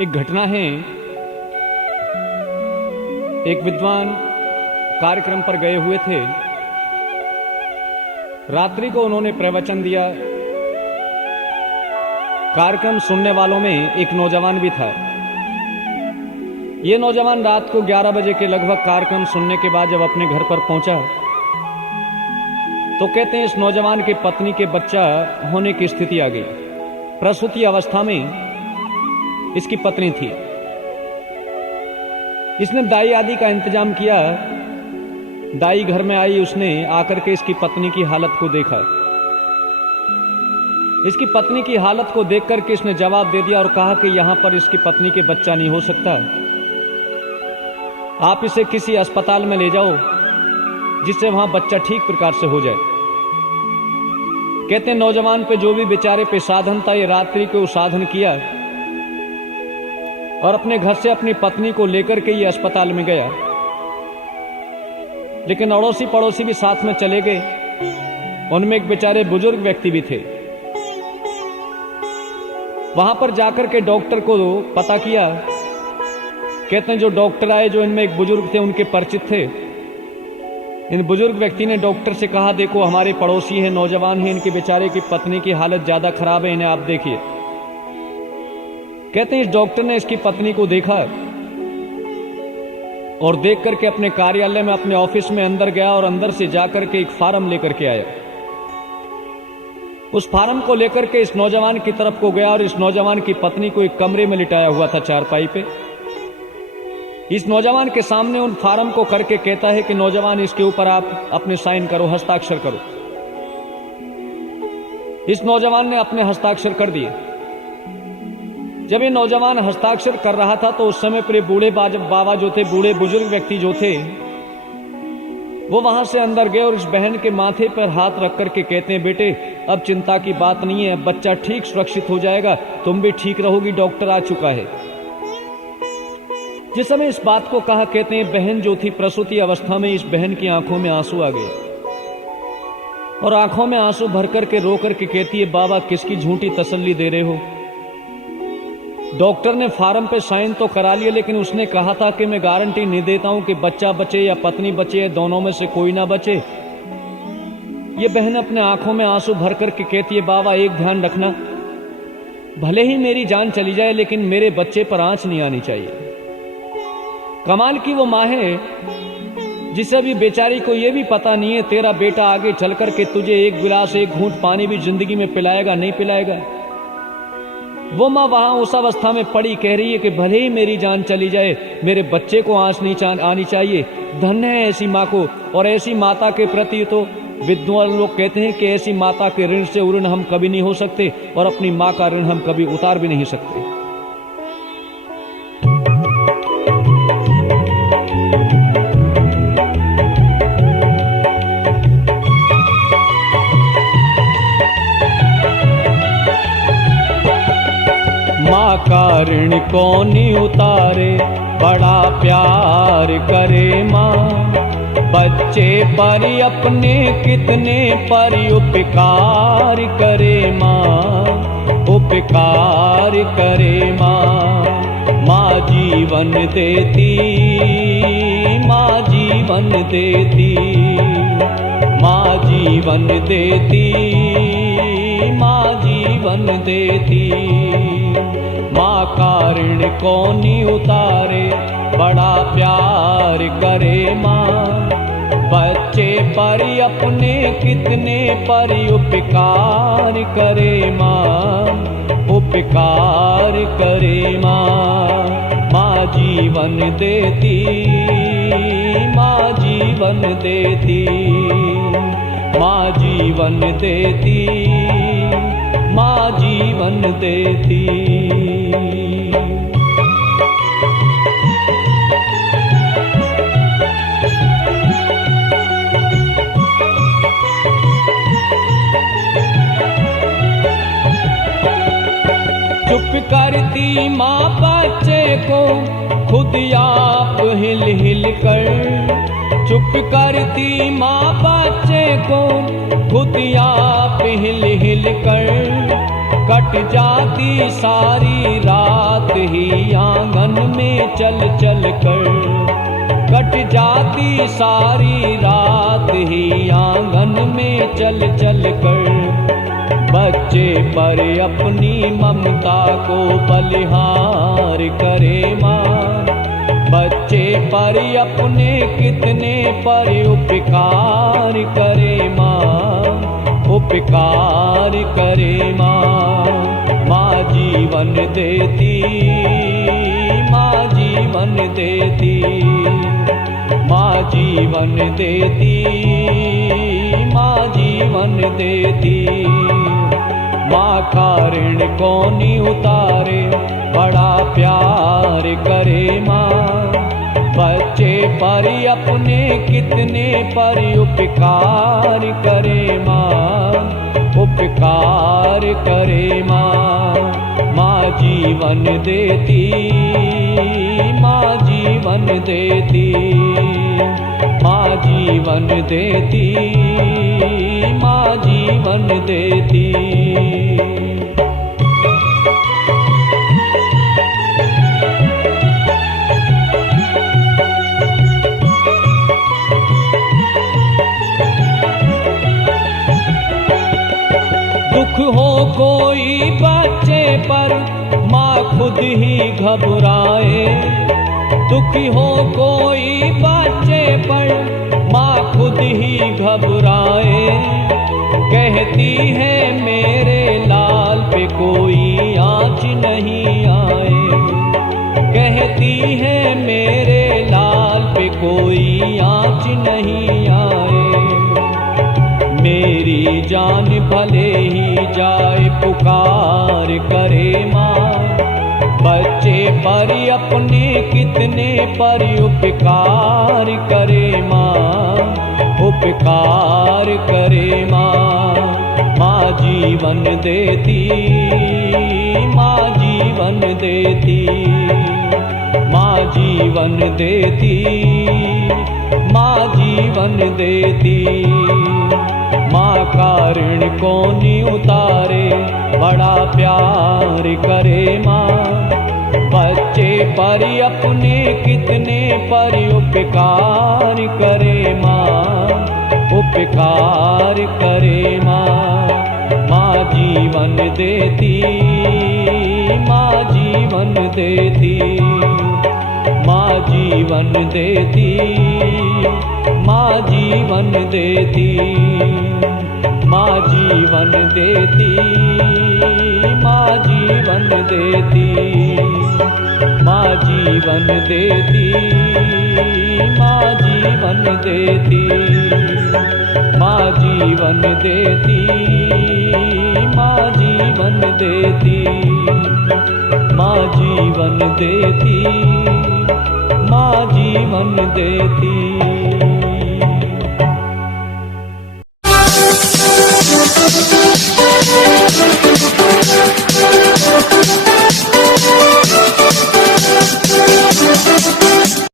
एक घटना है। एक विद्वान कार्यक्रम पर गए हुए थे। रात्रि को उन्होंने प्रवचन दिया। कार्यक्रम सुनने वालों में एक नौजवान भी था। यह नौजवान रात को 11 बजे के लगभग कार्यक्रम सुनने के बाद जब अपने घर पर पहुंचा तो कहते हैं इस नौजवान के पत्नी के बच्चा होने की स्थिति आ गई। प्रसूति अवस्था में इसकी पत्नी थी। इसने दाई आदि का इंतजाम किया। दाई घर में आई, उसने आकर के इसकी पत्नी की हालत को देखा। इसकी पत्नी की हालत को देख करके इसने जवाब दे दिया और कहा कि यहां पर इसकी पत्नी के बच्चा नहीं हो सकता, आप इसे किसी अस्पताल में ले जाओ जिससे वहां बच्चा ठीक प्रकार से हो जाए। कहते हैं नौजवान पे जो भी बेचारे पे साधन था, ये रात्रि को साधन किया और अपने घर से अपनी पत्नी को लेकर के ये अस्पताल में गया। लेकिन अड़ोसी पड़ोसी भी साथ में चले गए। उनमें एक बेचारे बुजुर्ग व्यक्ति भी थे। वहां पर जाकर के डॉक्टर को पता किया। कहते हैं जो डॉक्टर आए, जो इनमें एक बुजुर्ग थे, उनके परिचित थे। इन बुजुर्ग व्यक्ति ने डॉक्टर से कहा, देखो हमारे पड़ोसी हैं, नौजवान हैं, इनके बेचारे की पत्नी की हालत ज्यादा खराब है, इन्हें आप देखिए। कहते हैं इस डॉक्टर ने इसकी पत्नी को देखा और देख करके अपने कार्यालय में, अपने ऑफिस में अंदर गया और अंदर से जाकर के एक फार्म लेकर के आया। उस फार्म को लेकर के इस नौजवान की तरफ को गया और इस नौजवान की पत्नी को एक कमरे में लिटाया हुआ था, चारपाई पे। इस नौजवान के सामने उन फार्म को करके कहता है कि नौजवान इसके ऊपर आप अपने साइन करो, हस्ताक्षर करो। इस नौजवान ने अपने हस्ताक्षर कर दिए। जब ये नौजवान हस्ताक्षर कर रहा था तो उस समय पर बूढ़े बाबा जो थे, बूढ़े बुजुर्ग व्यक्ति जो थे, वो वहां से अंदर गए और इस बहन के माथे पर हाथ रख करके कहते हैं, बेटे अब चिंता की बात नहीं है, बच्चा ठीक सुरक्षित हो जाएगा, तुम भी ठीक रहोगी, डॉक्टर आ चुका है। जिस समय इस बात को कहा, कहते हैं बहन जो थी प्रसूति अवस्था में, इस बहन की आंखों में आंसू आ गए और आंखों में आंसू भर करके रो करके कहती है, बाबा किसकी झूठी तसल्ली दे रहे हो? डॉक्टर ने फार्म पे साइन तो करा लिया, लेकिन उसने कहा था कि मैं गारंटी नहीं देता हूं कि बच्चा बचे या पत्नी बचे या दोनों में से कोई ना बचे। ये बहन अपने आंखों में आंसू भर करके कहती है, बाबा एक ध्यान रखना, भले ही मेरी जान चली जाए लेकिन मेरे बच्चे पर आंच नहीं आनी चाहिए। कमाल की वो माँ है जिसे अभी बेचारी को ये भी पता नहीं है तेरा बेटा आगे चल करके तुझे एक गिलास, एक घूंट पानी भी जिंदगी में पिलाएगा नहीं पिलाएगा। वो माँ वहां उस अवस्था में पड़ी, कह रही है कि भले ही मेरी जान चली जाए, मेरे बच्चे को आंच नहीं आनी चाहिए। धन्य है ऐसी माँ को। और ऐसी माता के प्रति तो विद्वान लोग कहते हैं कि ऐसी माता के ऋण से ऋण हम कभी नहीं हो सकते और अपनी माँ का ऋण हम कभी उतार भी नहीं सकते। माँ का ऋण कौन उतारे, बड़ा प्यार करे माँ। बच्चे पर अपने कितने पर उपकार करे माँ, उपकार करे माँ। माँ जीवन देती, माँ जीवन देती, माँ जीवन देती, माँ जीवन देती। माँ का ऋण कौन उतारे, बड़ा प्यार करे माँ। बच्चे पर अपने कितने पर उपकार करे माँ, उपकार करे माँ। माँ जीवन देती, माँ जीवन देती, माँ जीवन देती, माँ जीवन देती। चुप करती माँ बच्चे को खुद आप हिल हिल कर, चुप करती माँ बच्चे को खुद आप हिल हिल कर, कट जाती सारी रात ही आंगन में चल चल कर, कट जाती सारी रात ही आंगन में चल चल कर। बच्चे पर अपनी ममता को बलिहार करे माँ, बच्चे पर अपने कितने पर उपकार करे माँ, उपकार करे माँ। माँ जीवन देती, माँ जीवन देती, माँ जीवन देती, माँ जीवन देती। माँ का ऋण कौन उतारे, बड़ा प्यार करे माँ। बच्चे पर अपने कितने पर उपकार करे माँ, उपकार करे माँ। माँ जीवन देती, माँ जीवन देती, माँ जीवन देती, माँ जीवन देती। दुख हो कोई बच्चे पर माँ खुद ही घबराए, दुखी हो कोई बच्चे पर माँ खुद ही घबराए। कहती है मेरे लाल पे कोई आँच नहीं आए, कहती है मेरे लाल पे कोई आँच नहीं आए। मेरी जान भले ही जाए पुकार करे माँ, बच्चे पर अपने कितने पर उपकार करे माँ, उपकार करे माँ। माँ जीवन देती, माँ जीवन देती, माँ जीवन देती, माँ जीवन देती। माँ का ऋण कौन उतारे, बड़ा प्यार करे माँ। बच्चे पर अपने कितने पर उपकार करे माँ, उपकार करे माँ। माँ जीवन देती, माँ जीवन देती, माँ जीवन देती, माँ जीवन देती, माँ जीवन देती, माँ जीवन देती, माँ जीवन देती, माँ जीवन देती, माँ जीवन देती, माँ जीवन देती, माँ जीवन देती, माँ जीवन देती।